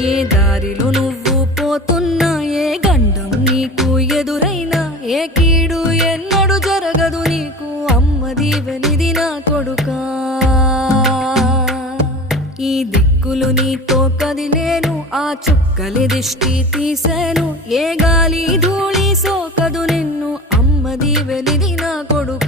ఏ దారిలో నువ్వు పోతున్నా, ఏ గండం నీకు ఎదురైనా, ఏ కీడు ఎన్నడు జరగదు నీకు, అమ్మ దీవెనిది నా కొడుకా. ఈ దిక్కులు నీతో కదిలేను, ఆ చుక్కలి దిష్టి తీసేను, ఏ గాలి ధూళి సోకదు నిన్ను, అమ్మ దీవెనిది నా కొడుకా.